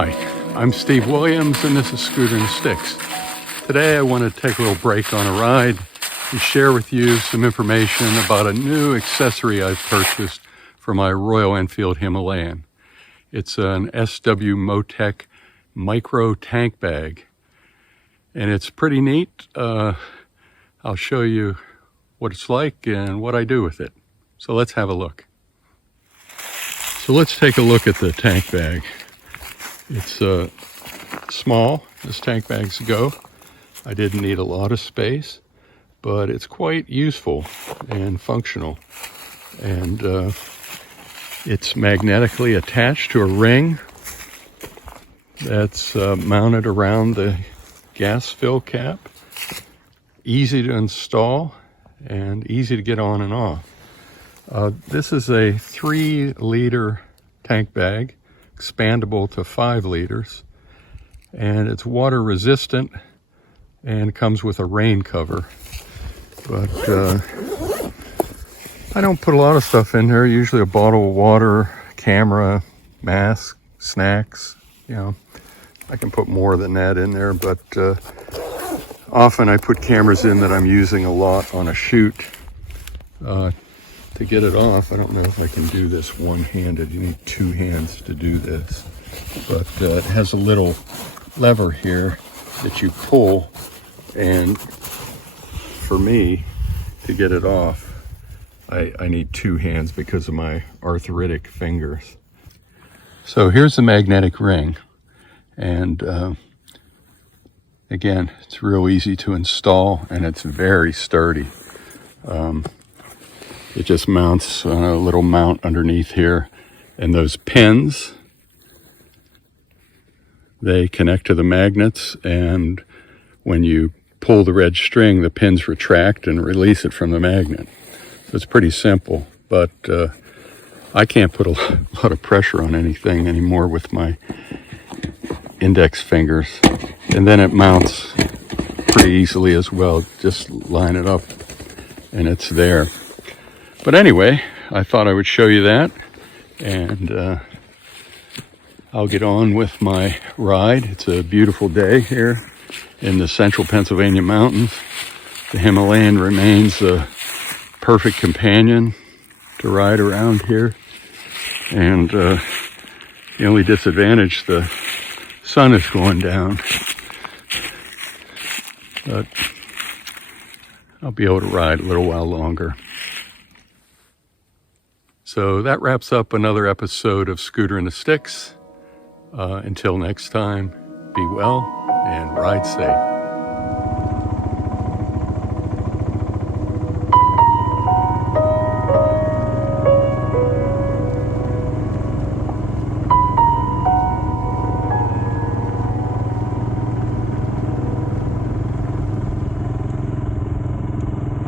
Hi, I'm Steve Williams and this is Scooter and Sticks. Today I want to take a little break on a ride and share with you some information about a new accessory I've purchased for my Royal Enfield Himalayan. It's an SW-Motech micro tank bag and it's pretty neat. I'll show you what it's like and what I do with it. So let's have a look. So let's take a look at the tank bag. It's small as tank bags go. I didn't need a lot of space, but it's quite useful and functional. And it's magnetically attached to a ring that's mounted around the gas fill cap. Easy to install and easy to get on and off. This is a 3-liter tank bag, expandable to 5 liters, and it's water resistant and comes with a rain cover. But I don't put a lot of stuff in there, usually a bottle of water, camera, mask, snacks. You know, I can put more than that in there, but often I put cameras in that I'm using a lot on a shoot. To get it off, I don't know if I can do this one-handed. You need 2 hands to do this. But it has a little lever here that you pull, and for me, to get it off, I need 2 hands because of my arthritic fingers. So here's the magnetic ring, and again, it's real easy to install, and it's very sturdy. It just mounts on a little mount underneath here, and those pins, they connect to the magnets, and when you pull the red string, the pins retract and release it from the magnet. So it's pretty simple, but I can't put a lot of pressure on anything anymore with my index fingers. And then it mounts pretty easily as well. Just line it up and it's there. But anyway, I thought I would show you that, and I'll get on with my ride. It's a beautiful day here in the central Pennsylvania mountains. The Himalayan remains a perfect companion to ride around here, and the only disadvantage, the sun is going down, but I'll be able to ride a little while longer. So that wraps up another episode of Scooter and the Sticks. Until next time, be well and ride safe.